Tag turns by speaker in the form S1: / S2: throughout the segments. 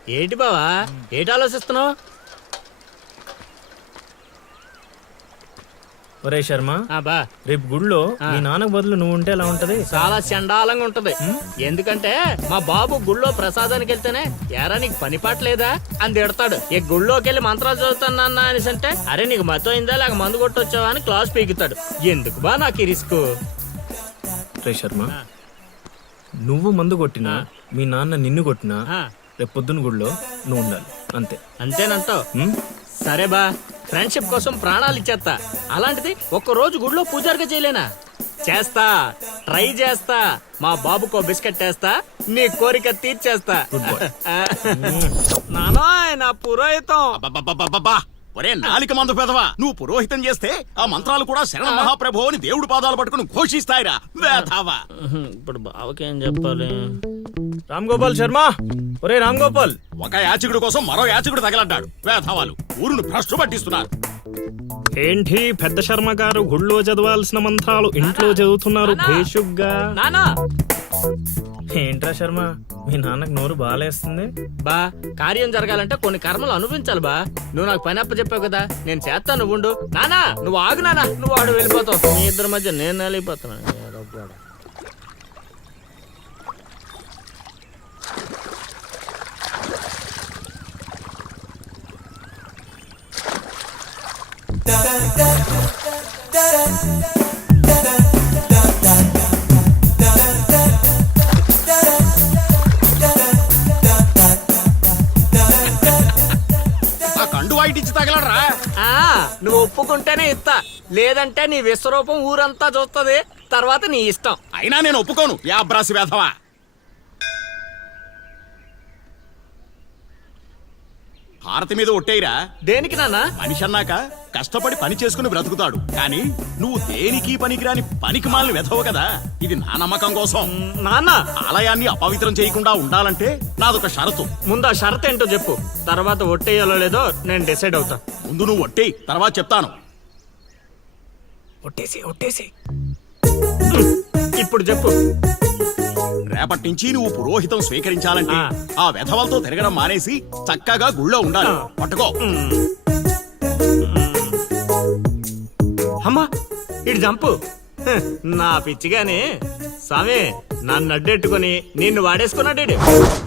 S1: ఏంటి బావా ఏంటి ఆలోచిస్తున్నావు?
S2: ఒరే శర్మ,
S1: బా
S2: రేపు గుడిలో మీ నాన్నకు బదులు నువ్వు ఉంటే ఎలా ఉంటది?
S1: చాలా చండాలంగా ఉంటది. ఎందుకంటే మా బాబు గుళ్ళో ప్రసాదానికి వెళ్తేనే ఎరా నీకు పని పాట లేదా అని తిడతాడు. ఈ గుళ్ళోకి వెళ్ళి మంత్రాలు చదువుతాను అనేసి అంటే అరే నీకు మతం అయిందా లేక మందు కొట్టొచ్చావా అని క్లాస్ పీకుతాడు. ఎందుకు బా నాకు ఈ రిస్క్?
S2: రే శర్మ, నువ్వు మందు కొట్టినా మీ నాన్న నిన్ను కొట్టినా రేపు పొద్దున్న గుడిలో నువ్వు ఉండాలి, అంతే.
S1: అంతేనంటావు? సరే బా, ఫ్రెండ్షిప్ కోసం ప్రాణాలు ఇచ్చేస్తా. అలాంటిది ఒక్కరోజు గుడిలో పూజారిగా చేయలేనా? చేస్తా, ట్రై చేస్తా. మా బాబుకో బిస్కెట్ వేస్తా, నీ కోరిక తీర్చేస్తా. నానోయ్ నా పురోహితం.
S3: ఒరే నాలిక మందు పెదవా, నువ్వు పురోహితం చేస్తే ఆ మంత్రాలు కూడా శరణ మహాప్రభు అని దేవుడి పాదాలు పట్టుకుని ఘోషిస్తాయిరా వేధావా.
S1: ఇప్పుడు బావకేం చెప్పాలి?
S2: రామ్ గోపాల్ శర్మ, ఒరే రామ్ గోపాల్,
S3: ఒక యాచకుడి కోసం మరో యాచకుడు తగలడ్డాడు. వేధావాలు ఊరును భ్రష్టు పట్టిస్తున్నారు.
S2: ఏంటి పెద్ద శర్మ గారు గుళ్ళో చదవాల్సిన మంత్రాలు ఇంట్లో చదువుతున్నారు భేషుగ్గా?
S1: నానా
S2: ఏంట్రా శర్మ, మీ నాన్నకు నోరు బాలేస్తుంది.
S1: బా, కార్యం జరగాలంటే కొన్ని కర్మలు అనుభవించాలి బా. నువ్వు నాకు పని అప్ప చెప్పావు కదా, నేను చేస్తాను, నువ్వు ఉండు. నానా నువ్వు ఆగు నానా, నువ్వు ఆడు వెళ్ళిపోతావు. మీ ఇద్దరి మధ్య నేను వెళ్ళిపోతున్నాను.
S3: ఇచ్చి తగలరా.
S1: నువ్వు ఒప్పుకుంటేనే ఇస్తా, లేదంటే నీ విశ్వరూపం ఊరంతా చూస్తుంది. తర్వాత నీ ఇష్టం.
S3: అయినా నేను ఒప్పుకోను. యాబ్రాసి వేధవా. భారతి మీద ఒట్టేయిరా.
S1: దేనికి నాన్న?
S3: మనిషి అన్నాక కష్టపడి పని చేసుకుని బ్రతుకుతాడు, కానీ నువ్వు దేనికి పనికిరాని పనికి మాలిన వెధవు కదా. ఇది నా నమ్మకం కోసం.
S1: నాన్న,
S3: ఆలయాన్ని అపవిత్రం చేయకుండా ఉండాలంటే నాదొక షరతు.
S1: ముందు ఆ షరతు ఏంటో చెప్పు, తర్వాత ఒట్టేయాలో లేదో నేను డిసైడ్ అవుతా.
S3: ముందు నువ్వు ఒట్టేయి, తర్వాత చెప్తాను.
S2: ఒట్టేసి
S1: ఇప్పుడు చెప్పు.
S3: రేపటి నుంచి నువ్వు పురోహితం స్వీకరించాలంటే ఆ వెధవలతో తిరగడం మానేసి చక్కగా గుళ్ళో ఉండాలి. పట్టుకో.
S1: అమ్మా ఇటు జంపు. నా పిచ్చిగానే స్వామి నన్ను అడ్డెట్టుకుని నిన్ను వాడేసుకున్నాడు.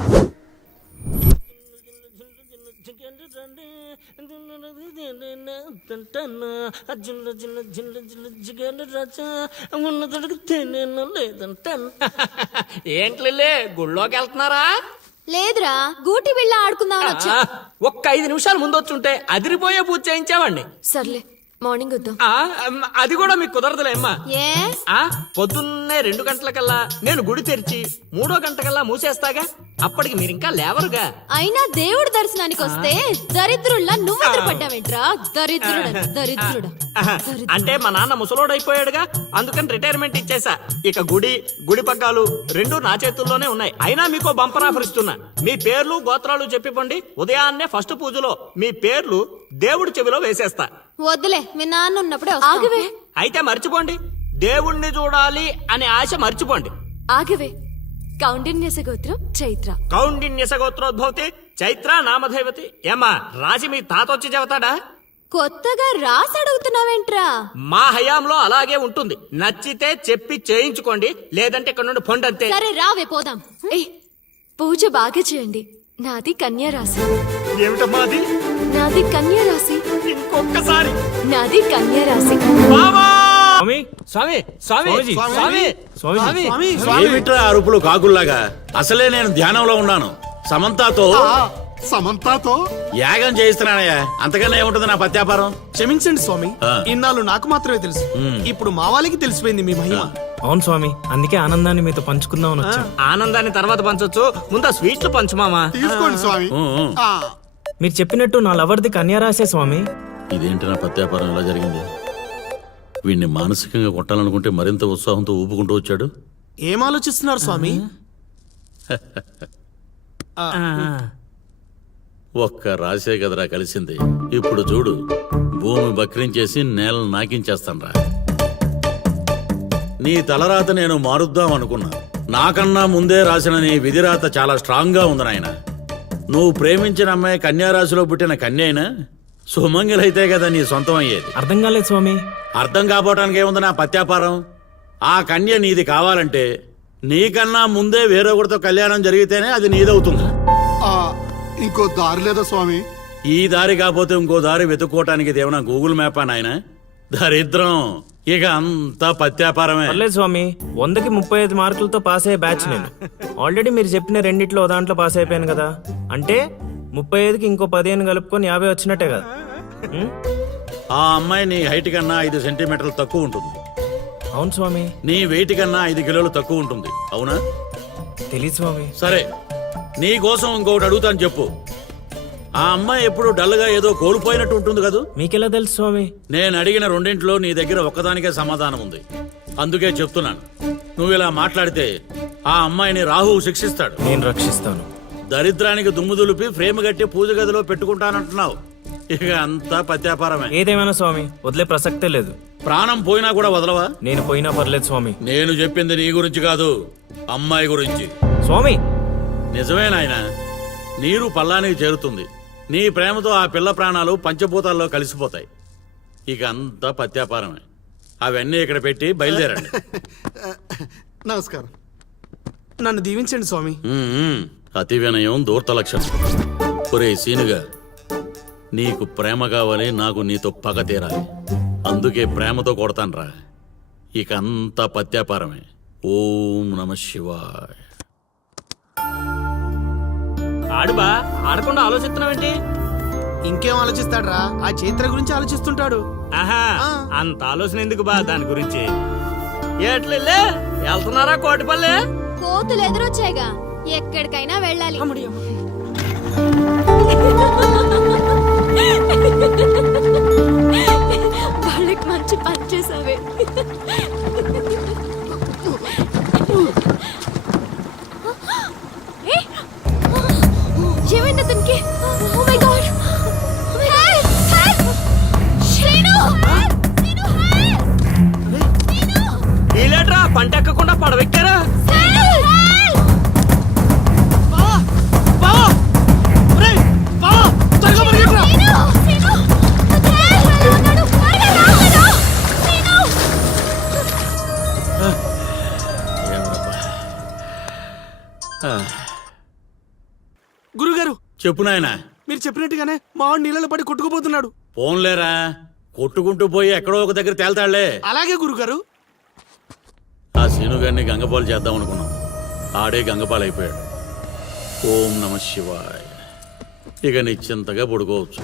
S1: ఏంట్లే గుళ్ళోకి వెళ్తున్నారా?
S4: లేదురా, గూటి బిళ్ళ ఆడుకుందామని వచ్చా.
S1: ఒక్క 5 నిమిషాలు ముందు వచ్చుంటే అదిరిపోయే పూజ చేయించావండి.
S4: సర్లే, మార్నింగ్ వద్దాం.
S1: అది కూడా మీకు కుదరదులేమ్మా.
S4: ఏ?
S1: పొద్దున్నే 2 గంటలకల్లా నేను గుడి తెరిచి 3వ గంటకల్లా మూసేస్తాగా. అప్పటికి మీరు ఇంకా లేవరుగా.
S4: అయినా దేవుడి దర్శనానికి వస్తే దరిద్రుల్లా నువ్వు ఎదురుపడ్డావేంట్రా? దరిద్రుడా.
S1: అంటే మా నాన్న ముసలోడైపోయాడుగా, అందుకని రిటైర్మెంట్ ఇచ్చేసా. ఇక గుడి పగ్గాలు 2 నా చేతుల్లోనే ఉన్నాయి. అయినా మీకో బంపర్ ఆఫర్ ఇస్తున్నా. మీ పేర్లు గోత్రాలు చెప్పిపోండి, ఉదయాన్నే ఫస్ట్ పూజలో మీ పేర్లు దేవుడి చెవిలో వేసేస్తా.
S4: వద్దులే, మీ నాన్న ఉన్నప్పుడే ఆగవే.
S1: అయితే మర్చిపోండి, దేవుణ్ణి చూడాలి అనే ఆశ మర్చిపోండి.
S4: ఆగవే. కౌండిన్యస గోత్రం చైత్ర.
S1: కౌండిన్యస గోత్రోద్భవతి చైత్ర నామధైవతి. ఏమ్మా రాసి మీ తాత వచ్చి చెబుతాడా?
S4: కొత్తగా రాసి అడుగుతున్నావేంట్రా?
S1: మా హయాంలో అలాగే ఉంటుంది. నచ్చితే చెప్పి చేయించుకోండి, లేదంటే ఇక్కడ నుండి పొండంతే.
S4: సరే రావే పోదాం. పూజ బాగా చేయండి. నాది కన్యా రాశి.
S1: ఏమిటమ్మా అది?
S4: నాది కన్యా రాశి.
S1: ఇంకొకసారి.
S4: నాది కన్యా రాశి.
S3: ఏమిట్రా అరుపులు కాకుల్లాగా? అసలే నేను ధ్యానంలో ఉన్నాను. సమంతాతో యాగం చేయిస్తున్నానయ్యా. అంతకన్నా ఏముంటుంది నా పత్యాపారం?
S5: క్షమించండి స్వామి, ఇన్నాళ్ళు నాకు మాత్రమే తెలుసు. ఇప్పుడు మా వాళ్ళకి తెలిసిపోయింది మీ మహిమ.
S2: అవును స్వామి, అందుకే ఆనందాన్ని మీతో పంచుకుందామని వచ్చాం.
S1: ఆనందాన్ని తర్వాత పంచొచ్చు, ముందు ఆ స్వీట్లు పంచుమామా.
S5: తీసుకోండి స్వామి.
S2: మీరు చెప్పినట్టు నా లవర్ది కన్యారాశే స్వామి.
S6: ఇదేంటి నా పత్యాపారం ఎలా జరిగింది? వీడిని మానసికంగా కొట్టాలనుకుంటే మరింత ఉత్సాహంతో ఊపుకుంటూ వచ్చాడు.
S5: ఏం ఆలోచిస్తున్నారు స్వామి?
S6: ఒక్క రాసే కదరా కలిసింది. ఇప్పుడు చూడు, భూమి బక్రించేసి నేలను నాకించేస్తాన్రా. నీ తలరాత నేను మారుద్దాం అనుకున్నా. నాకన్నా ముందే రాసిన నీ విధిరాత చాలా స్ట్రాంగ్ గా ఉంది నాయన. నువ్వు ప్రేమించిన అమ్మాయి కన్యారాశిలో పుట్టిన కన్య అయినా సుమంగిలైతే కదా నీ సొంతం అయ్యేది.
S2: అర్థం కాలేదు స్వామి.
S6: అర్థం కాపోవటానికి ఏముంది నా పత్యాపారం? ఆ కన్య నీది కావాలంటే నీకన్నా ముందే వేరొకరితో కళ్యాణం జరిగితేనే అది నీదవుతుంది.
S7: ఇంకో దారి లేదా స్వామి?
S6: ఈ దారి కాకపోతే ఇంకో దారి వెతుక్కోవటానికి ఇది ఏమన్నా గూగుల్ మ్యాపా నాయన? దరిద్రం. ఇక అంతా పత్యాపారమే.
S2: పర్లేదు స్వామి, 100కి 35 మార్కులతో పాస్ అయ్యే బ్యాచ్ నేను. ఆల్రెడీ మీరు చెప్పిన రెండిట్లో ఓ దాంట్లో పాస్ అయిపోయాను కదా. అంటే 35కి ఇంకో 15 కలుపుకొని 50 వచ్చినట్టే కదా.
S6: ఆ అమ్మాయి నీ హైట్ కన్నా 5 సెంటీమీటర్లు తక్కువ ఉంటుంది.
S2: అవును స్వామి.
S6: నీ వెయిట్ కన్నా 5 కిలోలు తక్కువ ఉంటుంది. అవునా?
S2: తెలీదు స్వామి.
S6: సరే, నీ కోసం ఇంకొకటి అడుగుతాను, చెప్పు. ఆ అమ్మాయి ఎప్పుడు డల్గా ఏదో కోల్పోయినట్టు ఉంటుంది కదూ?
S2: మీకెలా తెలుసు స్వామి?
S6: నేను అడిగిన రెండింటిలో నీ దగ్గర ఒక్కదానికే సమాధానం ఉంది. అందుకే చెప్తున్నాను, నువ్వు ఇలా మాట్లాడితే ఆ అమ్మాయిని రాహువు శిక్షిస్తాడు.
S2: నేను రక్షిస్తాను.
S6: దరిద్రానికి దుమ్ము దులిపి ఫ్రేమ్ కట్టి పూజ గదిలో పెట్టుకుంటానంటున్నావు. ఇక అంతా పత్యాపారమే.
S2: ఏదేమైనా స్వామి, వదిలే ప్రసక్తే లేదు.
S6: ప్రాణం పోయినా కూడా వదలవా?
S2: నేను పోయినా పర్లేదు స్వామి.
S6: నేను చెప్పింది నీ గురించి కాదు, అమ్మాయి గురించి.
S2: స్వామి,
S6: నిజమే నాయన, నీరు పల్లానికి చేరుతుంది. నీ ప్రేమతో ఆ పిల్ల ప్రాణాలు పంచభూతాల్లో కలిసిపోతాయి. ఇక అంతా పత్యాపారమే. అవన్నీ ఇక్కడ పెట్టి బయలుదేరండి.
S7: నమస్కారం.
S5: నన్ను దీవించండి స్వామి.
S6: అతి వినయం దూర్త లక్షణం. ఒరే సీనుగా, నీకు ప్రేమ కావాలి, నాకు నీతో పగ తీరాలి. అందుకే ప్రేమతో కొడతాన్రా. ఇక అంతా పత్యాపారమే. ఓం నమ శివాయ.
S1: ఆడుబా ఆడకుండా ఆలోచిస్తున్నావేంటి?
S5: ఇంకేం ఆలోచిస్తాడ్రా, ఆ చైత్ర గురించి ఆలోచిస్తుంటాడు.
S1: ఆహా, అంత ఆలోచన ఎందుకు బా దాని గురించి? ఎట్లే వెళ్తున్నారా కోటిపల్లె?
S8: కోతులు ఎదురొచ్చాయిగా, ఎక్కడికైనా వెళ్ళాలి.
S4: వాళ్ళకి మంచి పని చేసావే.
S8: ఏమైంది అతనికి? Oh my god! Help! Help! Srinu! Srinu, help!
S1: వీలేట్రా పంట ఎక్కకుండా పడవెక్కారా?
S5: గురుగారు,
S6: చెప్పు నాయనా.
S5: మీరు చెప్పినట్టుగానే మావాడు నీళ్ళలో పడి కొట్టుకుపోతున్నాడు.
S6: పోన్లేరా, కొట్టుకుంటూ పోయి ఎక్కడో ఒక దగ్గర తేల్తాళ్లే.
S5: అలాగే గురుగారు.
S6: ఆ సీనుగారిని గంగపాలు చేద్దాం అనుకున్నాం, ఆడే గంగపాలు అయిపోయాడు. ఓం నమ శివాయ. ఇక నిశ్చింతగా పడుకోవచ్చు.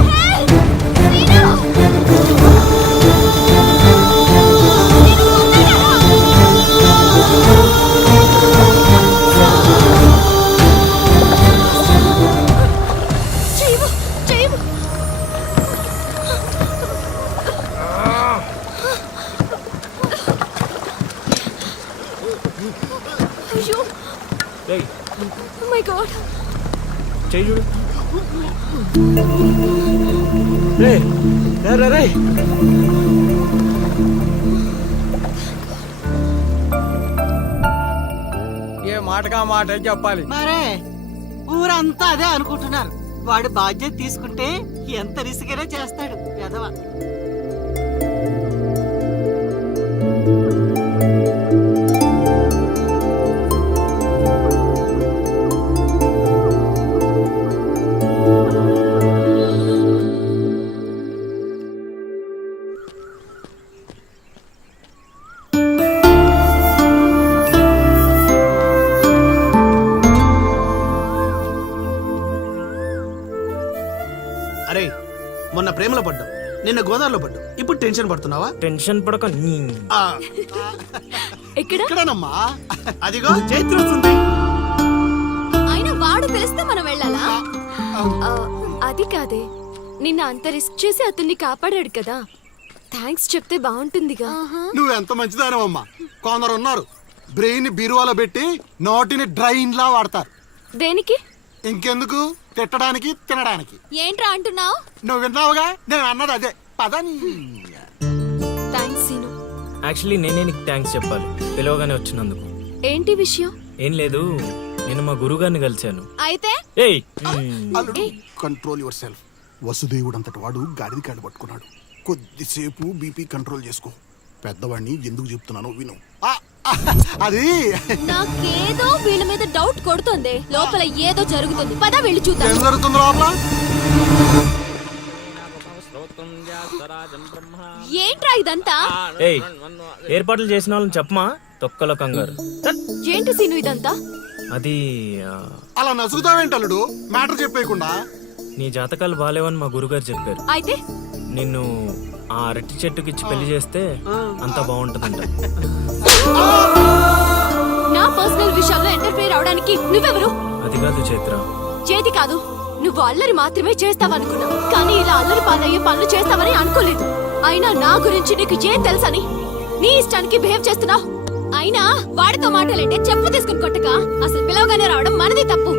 S4: Oh my God.
S2: చెయ్యి చూడు.
S9: ఏ మాటగా మాట చెప్పాలి.
S10: మరే ఊరంతా అదే అనుకుంటున్నారు. వాడు బాధ్యత తీసుకుంటే ఎంత రిసికైనా చేస్తాడు ఎదవ.
S5: అరే, మొన్న ప్రేమలో పడ్డావు, నిన్న గోదావరిలో పడ్డావు, ఇప్పుడు టెన్షన్ పడుతున్నావా?
S2: టెన్షన్ పడక.
S5: ఆ,
S4: ఎక్కడ?
S5: ఇక్కడేనమ్మా. అదిగో చైత్ర వస్తుంది.
S8: అయినా వాడు పిలిస్తే మనం వెళ్ళాలా?
S4: ఆ, అది కాదే, నిన్న అంత రిస్క్ చేసి అతన్ని కాపాడాడు కదా, థ్యాంక్స్ చెప్తే బాగుంటుందిగా.
S7: నువ్వు ఎంత మంచిదానమ్మా. కొందరు ఉన్నారు బ్రెయిన్ బీరువాలో పెట్టి నోటిని డ్రైన్ లా వాడతారు.
S4: దేనికి?
S7: ఇంకెందుకు, తిట్టడానికి తినడానికి.
S8: ఏంట్రా అంటున్నావు?
S7: నువ్వు విన్నావుగా, నేను అన్నది అదే. పదని.
S4: Thanks scene.
S2: యాక్చువల్లీ నేనే నీకు థ్యాంక్స్ చెప్పాలి, పిలవగానే వచ్చినందుకు.
S4: ఏంటి విషయం?
S2: ఏం లేదు, నేను మా గురుగారిని కలిశాను.
S8: అయితే
S2: ఏయ్
S7: అల్లుడు కంట్రోల్ యువర్ సెల్ఫ్. వసుదేవుడు అంతటి వాడు గాడిద కాళ్ళు పట్టుకున్నాడు. కొద్దిసేపు బీపీ కంట్రోల్ చేసుకో. పెద్దవాడిని ఎందుకు చెప్తున్నానో విను. అది
S8: నాకేదో వీళ్ళ మీద డౌట్ కొడుతుంది. లోపల ఏదో జరుగుతుంది. పద వెళ్ళి చూద్దాం.
S7: ఏం జరుగుతుంది లోపల?
S8: ఏంట్రా ఇదంతా?
S2: ఏయ్ ఏర్పాట్లు చేసిన వాళ్ళని చెప్పమా, తొక్కలో కంగారు.
S4: ఏంటి సీను ఇదంతా?
S2: అది
S7: అలా నసుగుతావేంటి అల్లుడు? మ్యాటర్ చెప్పేయకుండా.
S2: నీ జాతకాలు బాలేవని మా గురుగారు చెప్పారు.
S4: అయితే
S2: నిన్ను ఆ అరటి చెట్టుకి ఇచ్చి పెళ్లి చేస్తే అంతా బాగుంటుందంట.
S4: నా పర్సనల్ విషయాల్లో ఎంటర్ఫైర్ అవడానికి నువ్వెవరు?
S2: అది కాదు చైత్ర.
S4: చేతి కాదు, నువ్వు అల్లరి మాత్రమే చేస్తావనుకున్నా, కానీ ఇలా అల్లరి పాలయ్యే పనులు చేస్తావని అనుకోలేదు. అయినా నా గురించి నీకు ఏం తెలుసని నీ ఇష్టానికి బిహేవ్ చేస్తున్నావు. అయినా వాడితో మాటలంటే చెప్పు తీసుకుని కొట్టక అసలు పిలవగానే రావడం మనది తప్పు.